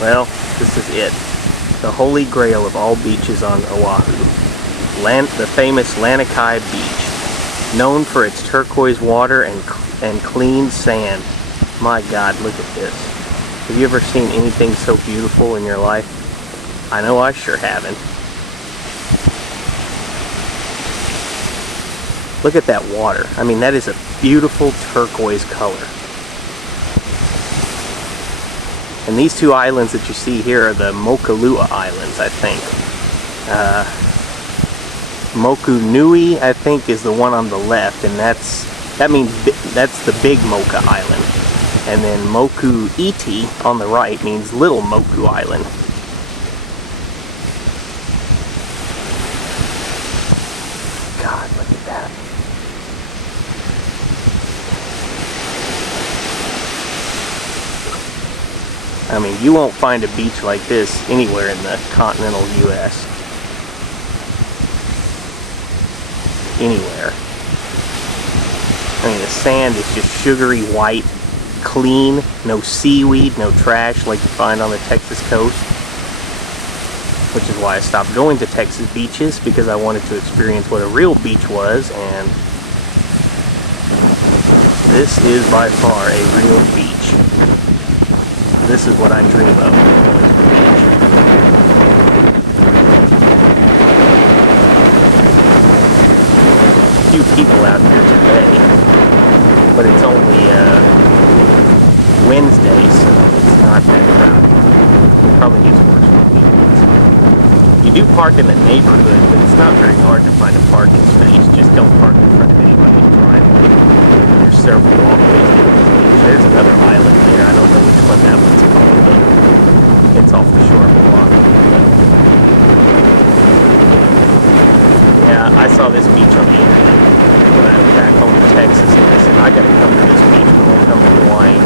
Well, this is it. The holy grail of all beaches on Oahu. The famous Lanikai Beach. Known for its turquoise water and clean sand. My God, look at this. Have you ever seen anything so beautiful in your life? I know I sure haven't. Look at that water. I mean, that is a beautiful turquoise color. And these two islands that you see here are the Mokulua Islands, I think. Moku Nui, I think, is the one on the left, and that's the big Moka Island. And then Moku Iti on the right means Little Moku Island. God, look at that. I mean, you won't find a beach like this anywhere in the continental U.S. Anywhere. I mean, the sand is just sugary white, clean, no seaweed, no trash like you find on the Texas coast. Which is why I stopped going to Texas beaches, because I wanted to experience what a real beach was, and this is by far a real beach. This is what I dream of. A few people out here today, but it's only Wednesday, so it's not that crowded. It probably gets worse on weekends. You do park in the neighborhood, but it's not very hard to find a parking space. Just don't park in front of anybody's driveway. There's several walkways. There's another island there. I don't know which one that one's called, but it's off the shore of Oahu. Yeah, I saw this beach on the internet when I was back home in Texas, and I said, I gotta come to this beach when I come to Hawaii.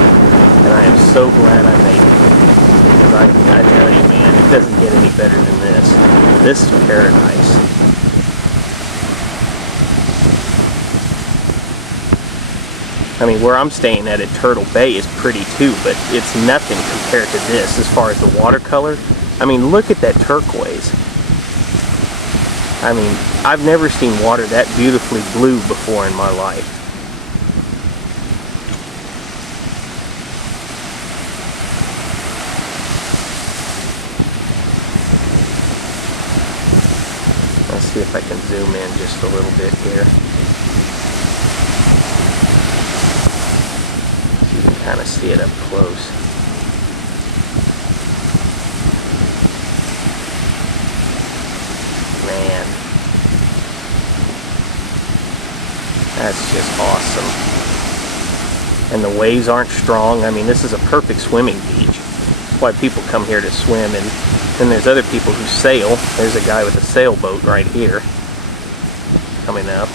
And I am so glad I made it. Because I tell you, man, it doesn't get any better than this. This is paradise. I mean, where I'm staying at Turtle Bay is pretty too, but it's nothing compared to this as far as the watercolor. I mean, look at that turquoise. I mean, I've never seen water that beautifully blue before in my life. Let's see if I can zoom in just a little bit here. Kind of see it up close. Man, that's just awesome. And the waves aren't strong. I mean, this is a perfect swimming beach. That's why people come here to swim. And then there's other people who sail. There's a guy with a sailboat right here coming up.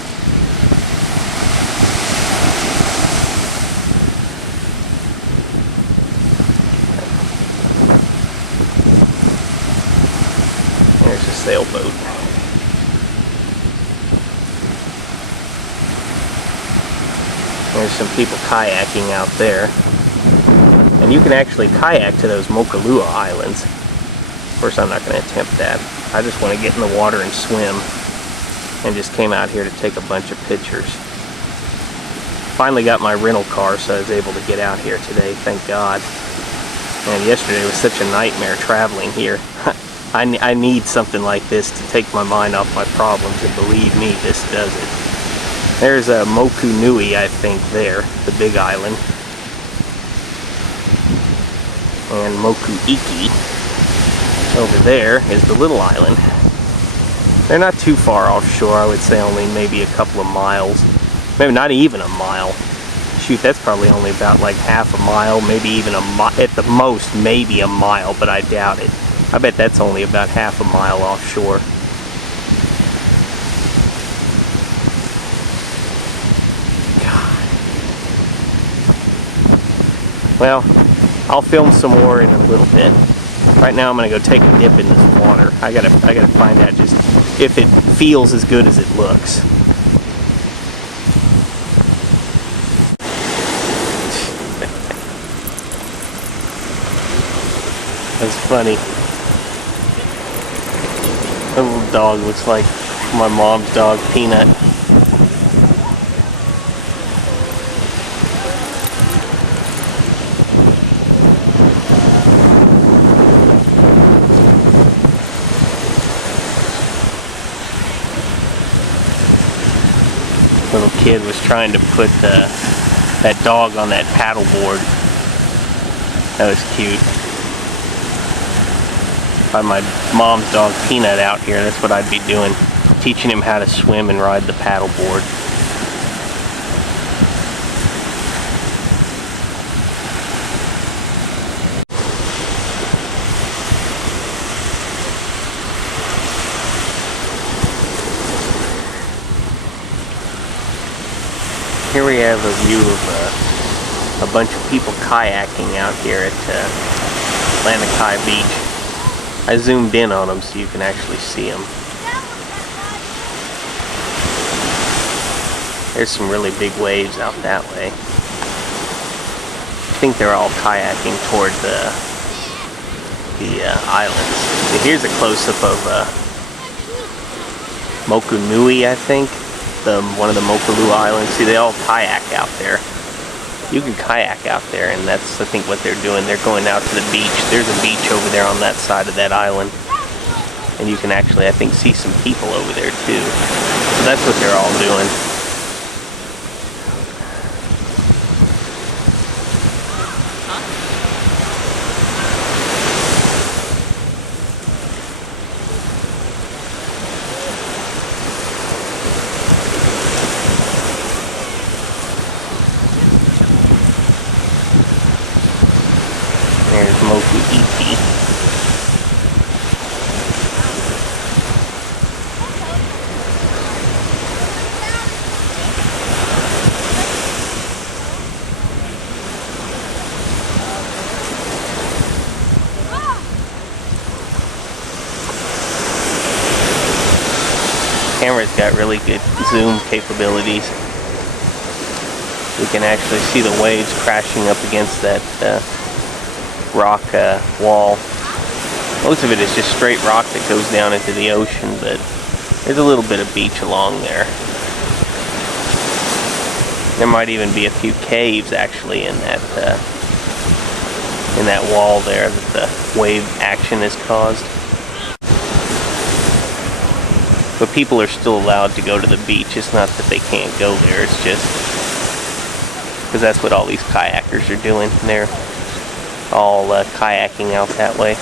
There's a sailboat. There's some people kayaking out there. And you can actually kayak to those Mokulua Islands. Of course, I'm not going to attempt that. I just want to get in the water and swim. And just came out here to take a bunch of pictures. Finally got my rental car, so I was able to get out here today, thank God. And yesterday was such a nightmare traveling here. I need something like this to take my mind off my problems, and believe me, this does it. There's a Moku Nui, I think, there, the big island. And Moku Iki over there is the little island. They're not too far offshore, I would say only maybe a couple of miles. Maybe not even a mile. Shoot, that's probably only about like half a mile, maybe even a mile, at the most maybe a mile, but I doubt it. I bet that's only about half a mile offshore. God. Well, I'll film some more in a little bit. Right now I'm gonna go take a dip in this water. I gotta find out just if it feels as good as it looks. That's funny. That little dog looks like my mom's dog, Peanut. Little kid was trying to put that dog on that paddle board. That was cute. If I had my mom's dog Peanut out here, that's what I'd be doing. Teaching him how to swim and ride the paddle board. Here we have a view of a bunch of people kayaking out here at Lanikai Beach. I zoomed in on them so you can actually see them. There's some really big waves out that way. I think they're all kayaking toward the islands. Here's a close-up of Mokunui, I think. One of the Mokulua Islands. See, they all kayak out there. You can kayak out there, and that's, I think, what they're doing. They're going out to the beach. There's a beach over there on that side of that island. And you can actually, I think, see some people over there, too. So that's what they're all doing. There's Moku'iki. Camera's got really good zoom capabilities. You can actually see the waves crashing up against that rock wall. Most of it is just straight rock that goes down into the ocean, but there's a little bit of beach along there. There might even be a few caves actually in that wall there that the wave action has caused. But people are still allowed to go to the beach. It's not that they can't go there, it's just because that's what all these kayakers are doing. They're all kayaking out that way.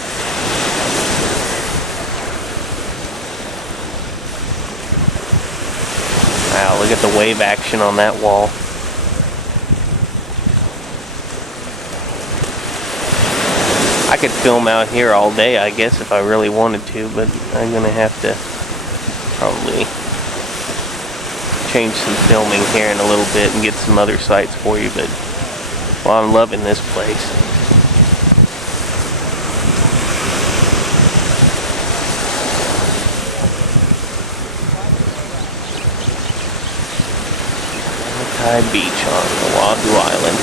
Wow, look at the wave action on that wall. I could film out here all day, I guess, if I really wanted to, but I'm gonna have to probably change some filming here in a little bit and get some other sites for you, but well, I'm loving this place. Lanikai Beach on Oahu Island.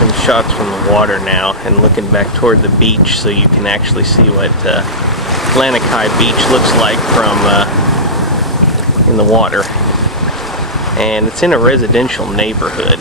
some shots from the water now and looking back toward the beach so you can actually see what Lanikai Beach looks like from in the water. And it's in a residential neighborhood.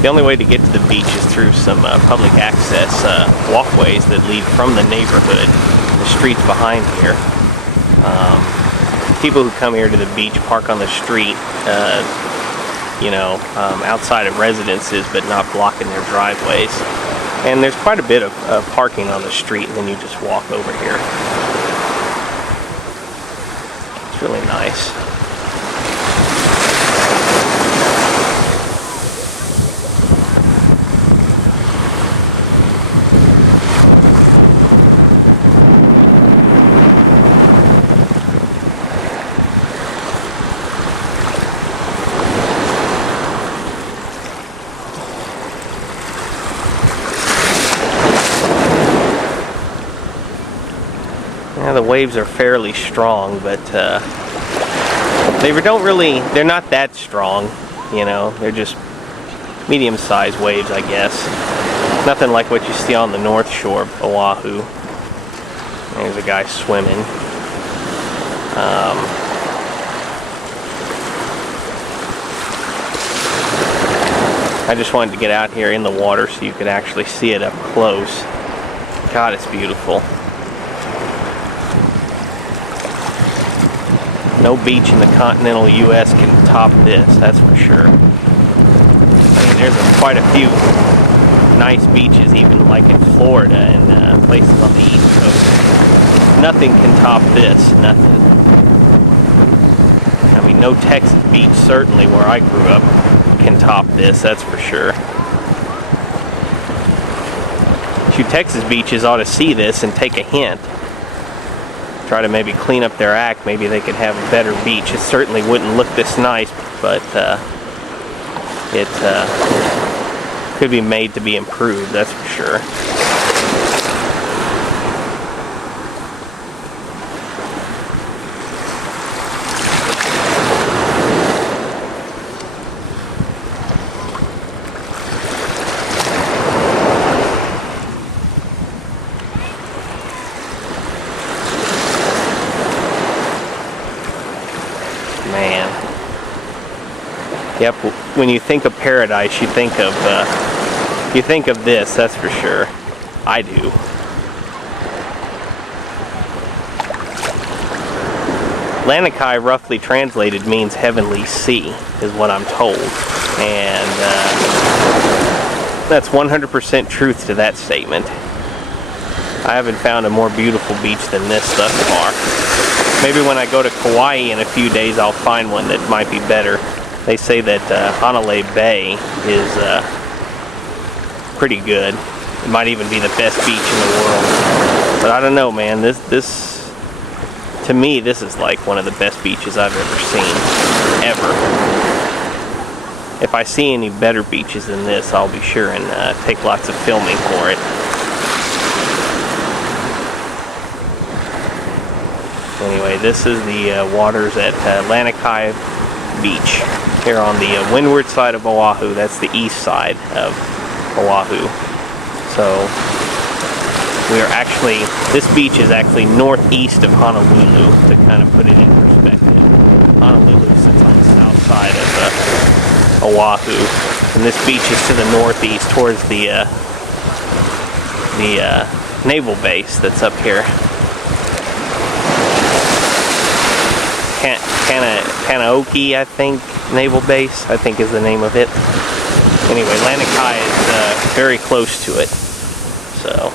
The only way to get to the beach is through some public access walkways that lead from the neighborhood, the streets behind here. People who come here to the beach park on the street, outside of residences, but not blocking their driveways. And there's quite a bit of parking on the street, and then you just walk over here. It's really nice. Yeah, the waves are fairly strong, but they're not that strong, they're just medium-sized waves, I guess. Nothing like what you see on the north shore of Oahu. There's a guy swimming. I just wanted to get out here in the water so you could actually see it up close. God, it's beautiful. No beach in the continental U.S. can top this, that's for sure. I mean, there's quite a few nice beaches, even like in Florida and places on the East Coast. Nothing can top this, nothing. I mean, no Texas beach, certainly where I grew up, can top this, that's for sure. Few Texas beaches ought to see this and take a hint. Try to maybe clean up their act. Maybe they could have a better beach. It certainly wouldn't look this nice, but it could be made to be improved, that's for sure. Man. Yep, when you think of paradise, you think of this, that's for sure. I do. Lanikai, roughly translated, means heavenly sea, is what I'm told. And that's 100% truth to that statement. I haven't found a more beautiful beach than this thus far. Maybe when I go to Kauai in a few days, I'll find one that might be better. They say that Lanikai Bay is pretty good. It might even be the best beach in the world. But I don't know, man. To me, this is like one of the best beaches I've ever seen, ever. If I see any better beaches than this, I'll be sure and take lots of filming for it. Anyway, this is the waters at Lanikai Beach here on the windward side of Oahu. That's the east side of Oahu. So this beach is actually northeast of Honolulu, to kind of put it in perspective. Honolulu sits on the south side of Oahu, and this beach is to the northeast towards the naval base that's up here. Kanaoke, I think, naval base, I think is the name of it. Anyway, Lanikai is very close to it, so